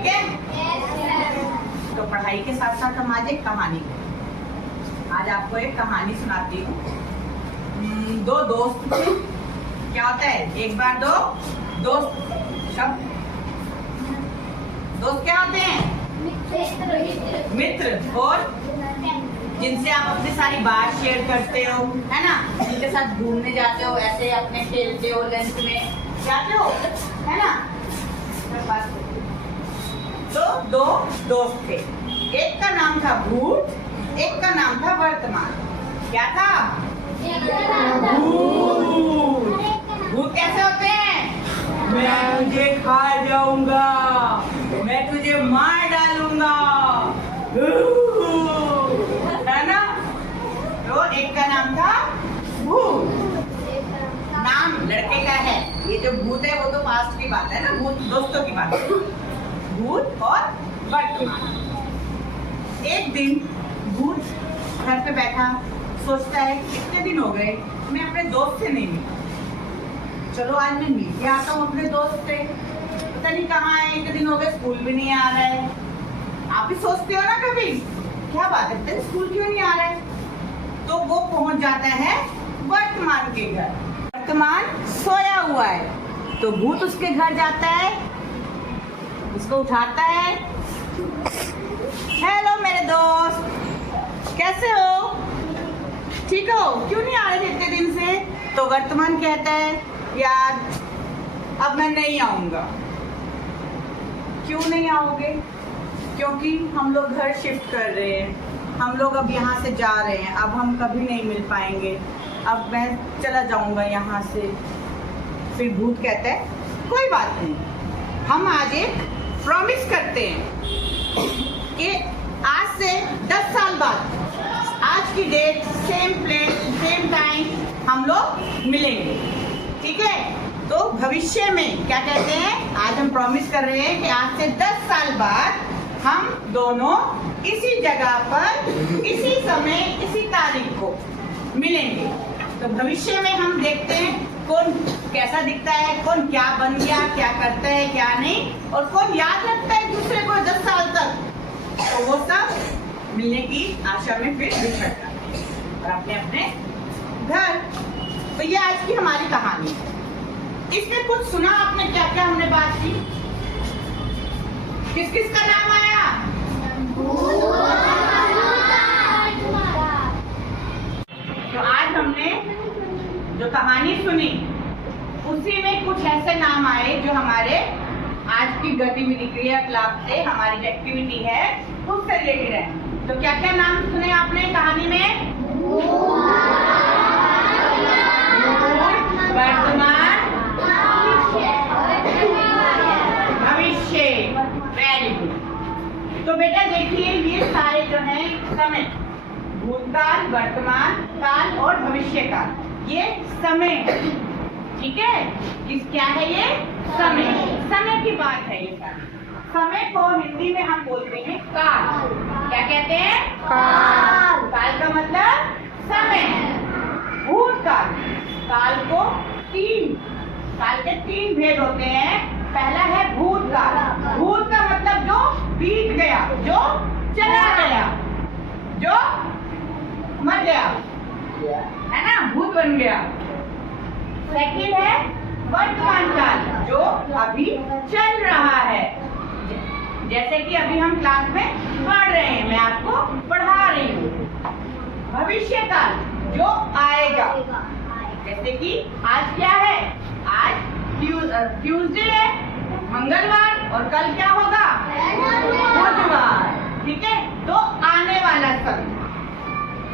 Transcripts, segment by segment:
ठीक है? तो पढ़ाई के साथ साथ हम आज एक कहानी, आज आपको एक कहानी सुनाती हूँ। दो दोस्त थे। क्या होता है? एक बार दो दोस्त, शब्द दोस्त क्या होते हैं? मित्र। और जिनसे आप अपनी सारी बात शेयर करते हो, है ना? जिनके साथ घूमने जाते हो, ऐसे अपने खेलते हो, लंच में जाते हो, है ना? तो दो दोस्त थे। एक का नाम था भूत, एक का नाम था वर्तमान। क्या था? भूत। भूत कैसे होते हैं? मैं तुझे खा जाऊंगा, मैं तुझे मार डालूंगा, है ना? तो एक का नाम था भूत। नाम लड़के का है। ये जो भूत है वो तो पास्ट की बात है ना, भूत दोस्तों की बात है। भूत और वर्तमान। एक दिन भूत घर पे बैठा सोचता है कितने दिन हो गए मैं अपने दोस्त से नहीं मिला, चलो आज मैं मिल के आता हूँ अपने दोस्त से। पता नहीं कहाँ है, इतने दिन हो गए, स्कूल भी नहीं आ रहा है। आप भी सोचते हो ना कभी, क्या बात है तेरे स्कूल क्यों नहीं आ रहा है? तो वो पहुंच जाता है वर्तमान के घर। वर्तमान सोया हुआ है, तो भूत उसके घर जाता है, उसको उठाता है। हेलो मेरे दोस्त, कैसे हो? ठीक हो? क्यों नहीं आ रहे थे इतने दिन से? तो वर्तमान कहता है यार अब मैं नहीं आऊंगा। क्यों नहीं आओगे? क्योंकि हम लोग घर शिफ्ट कर रहे हैं, हम लोग अब यहाँ से जा रहे हैं, अब हम कभी नहीं मिल पाएंगे, अब मैं चला जाऊंगा यहाँ से। फिर भूत कहता है कोई बात नहीं, हम आज एक प्रॉमिस करते हैं कि आज से 10 साल बाद आज की date, same place, same time हम लोग मिलेंगे, ठीक है? तो भविष्य में क्या कहते हैं, आज हम प्रॉमिस कर रहे हैं कि आज से 10 साल बाद हम दोनों इसी जगह पर, इसी समय, इसी तारीख को मिलेंगे। तो भविष्य में हम देखते हैं कौन कैसा दिखता है, कौन क्या बन गया, क्या करता है, क्या नहीं, और कौन याद रखता है दूसरे को 10 साल तक। तो वो सब मिलने की आशा में फिर बिछड़ जाते हैं और अपने अपने घर। तो ये आज की हमारी कहानी है। इसमें कुछ सुना आपने, क्या क्या हमने बात की? किस किस का नाम आया? तो आज हमने जो कहानी सुनी उसी में कुछ ऐसे नाम आए जो हमारे आज की गतिविधि, क्रियाकलाप से, हमारी जो एक्टिविटी है उससे रिलेटेड है। तो क्या क्या नाम सुने आपने कहानी में? वर्तमान, भविष्य। Very good. तो बेटा देखिए ये सारे जो हैं समय, भूतकाल, वर्तमान काल और भविष्य काल, ये समय, ठीक है? क्या है ये? समय। समय की बात है ये सारी। समय को हिंदी में हम बोलते हैं काल। क्या कहते हैं? काल। काल का मतलब समय। भूतकाल, काल को काल के 3 भेद होते हैं। पहला है भूतकाल। भूत का मतलब जो बीत गया, जो चला गया, जो मर गया, है ना, भूत बन गया। सेकंड है वर्तमान काल, जो अभी चल रहा है, जैसे कि अभी हम क्लास में पढ़ रहे हैं, मैं आपको पढ़ा रही हूँ। भविष्य काल, जो आएगा, जैसे कि आज क्या है? आज ट्यूसडे है, मंगलवार, और कल क्या होगा? बुधवार, ठीक है? तो आने वाला समय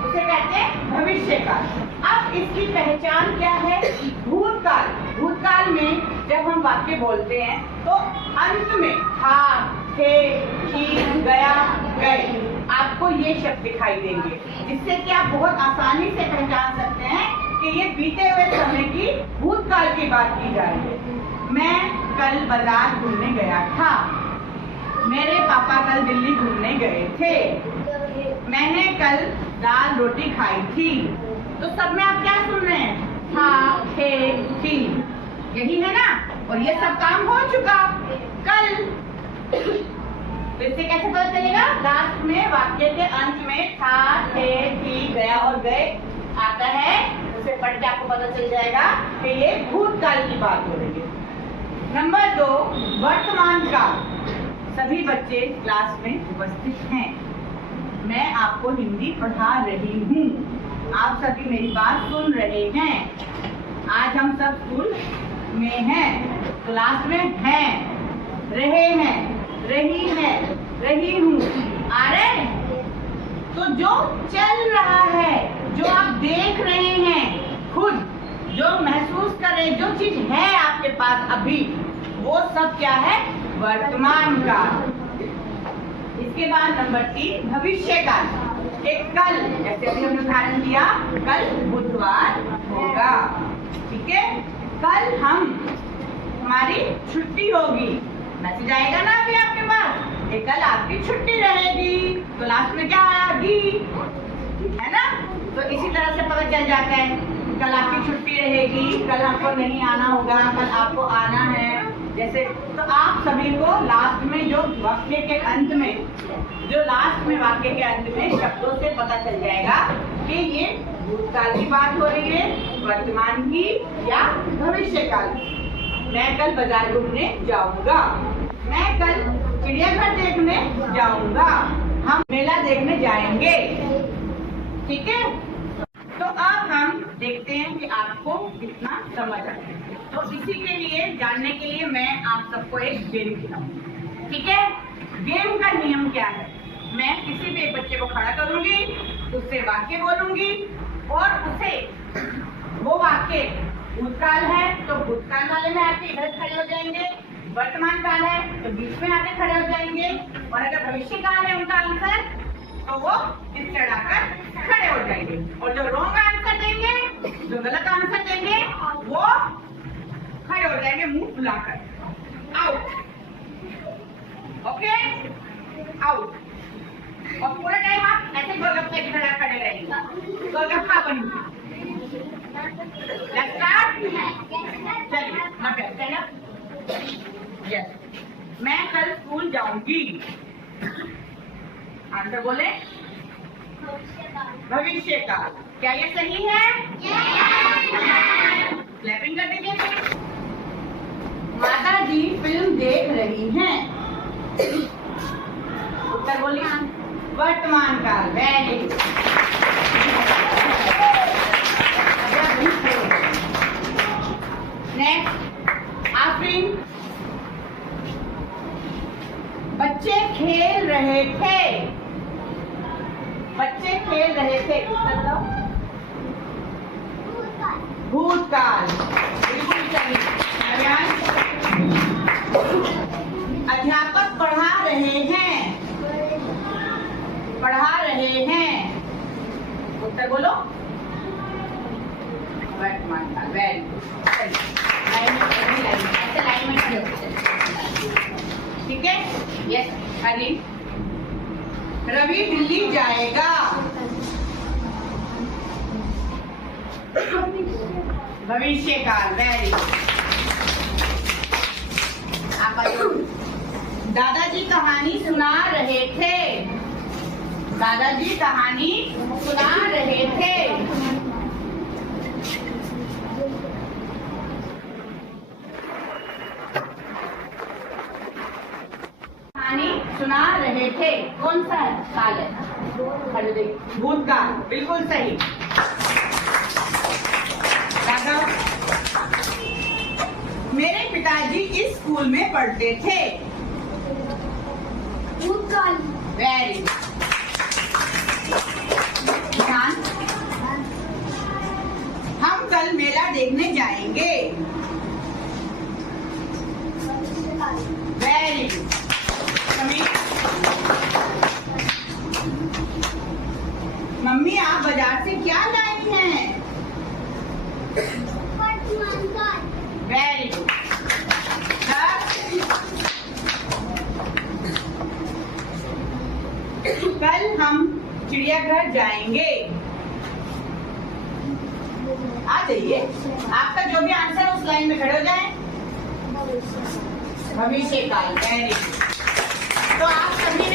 उसे कहते हैं भविष्य काल। अब इसकी पहचान क्या है? भूतकाल। भूतकाल में जब हम वाक्य बोलते हैं तो अंत में था, थे, थी, गया, गए, आपको ये शब्द दिखाई देंगे, जिससे कि आप बहुत आसानी से पहचान सकते हैं कि ये बीते हुए समय की, भूतकाल की बात की जा रही है। मैं कल बाजार घूमने गया था। मेरे पापा कल दिल्ली घूमने गए थे। मैंने कल दाल रोटी खाई थी। तो सब में आप क्या सुन रहे हैं? था, थे, थी, यही है ना? और ये सब काम हो चुका। कल इससे कैसे पता चलेगा? लास्ट में वाक्य के अंत में था, थे, थी, गया और गए आता है, उसे पढ़ के आपको पता चल जाएगा कि ये भूतकाल की बात हो रही है। नंबर 2, वर्तमान काल। सभी बच्चे क्लास में उपस्थित हैं। मैं आपको हिंदी पढ़ा रही हूँ, आप सभी मेरी बात सुन रहे हैं। आज हम सब स्कूल में हैं, क्लास में हैं, रहे हैं, रही है, रही हूँ, आ रहे। तो जो चल रहा है, जो आप देख रहे हैं खुद, जो महसूस कर रहे हैं, जो चीज है आपके पास अभी, वो सब क्या है? वर्तमान काल। इसके बाद नंबर 3, भविष्य काल। एक कल, जैसे अभी हमने उदाहरण दिया, कल बुधवार होगा, ठीक है? कल हमारी छुट्टी होगी, मैसेज आएगा ना अभी आपके पास कि कल आपकी छुट्टी रहेगी, तो लास्ट में क्या आएगी, है ना? तो इसी तरह से पता चल जाता है कल आपकी छुट्टी रहेगी, कल आपको नहीं आना होगा, कल आपको आना है, जैसे। तो आप सभी को लास्ट में जो वाक्य के अंत में, जो लास्ट में वाक्य के अंत में शब्दों से पता चल जाएगा कि ये भूतकाल की बात हो रही है, वर्तमान की या भविष्य काल की। मैं कल बाजार घूमने जाऊंगा, मैं कल चिड़ियाघर देखने जाऊंगा, हम मेला देखने जाएंगे, ठीक है? तो अब हम देखते हैं कि आपको कितना समझ आया। तो इसी के लिए, जानने के लिए मैं आप सबको एक गेम खिलाऊंगी, ठीक है? गेम का नियम क्या है? मैं किसी भी एक बच्चे को खड़ा करूंगी, उससे वाक्य बोलूंगी और उसे वो वाक्य भूतकाल है तो भूतकाल वाले में आके इधर खड़े हो जाएंगे, वर्तमान काल है तो बीच में आके खड़े हो जाएंगे, और अगर भविष्य काल है उनका आंसर तो वो इस चढ़ाकर खड़े हो जाएंगे, और जो रॉन्ग आंसर देंगे, जो गलत आंसर देंगे, वो खड़े हो जाएंगे मुंह फुलाकर। Out, okay, out. और पूरा टाइम आप ऐसे गोलगप्पे की तरह खड़े रहेंगे, गोलगप्पा बनेंगे। Let's start. चलिए, यस, मैं कल स्कूल जाऊंगी। आंसर बोले? भविष्य काल। क्या ये सही है? क्लैपिंग कर दीजिए। माता जी फिल्म देख रही हैं। उत्तर बोलिए। वर्तमान काल। Very good. नेक्स्ट, आफरीन, बच्चे खेल रहे थे। बच्चे खेल रहे थे, भूतकाल। बिल्कुल सही। अध्यापक पढ़ा रहे हैं। पढ़ा रहे हैं, उत्तर बोलो। वर्तमान काल। Very good. लाइन में खड़े होते हैं, ठीक है? यस, हरी। रवि दिल्ली जाएगा। भविष्य काल। Very good. दादाजी कहानी सुना रहे थे। दादाजी कहानी सुना रहे थे। कहानी सुना रहे थे, कौन सा काल है? भूतकाल। बिल्कुल सही। मेरे पिताजी इस स्कूल में पढ़ते थे। भूतकाल। Very good. हम कल मेला देखने जाएंगे। Very good. मम्मी आप बाजार से क्या लाई हैं? Very good. कल हम चिड़ियाघर जाएंगे। आ जाइए, आपका जो भी आंसर उस लाइन में खड़े हो जाए। भविष्य काल। Very good. तो आप सभी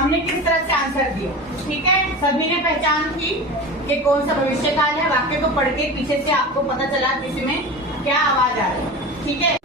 हमने किस तरह से आंसर दिए। ठीक है, सभी ने पहचान की कि कौन सा भविष्यकाल है। वाक्य को पढ़ के पीछे से आपको पता चला कि इसमें क्या आवाज आ रही है। ठीक है।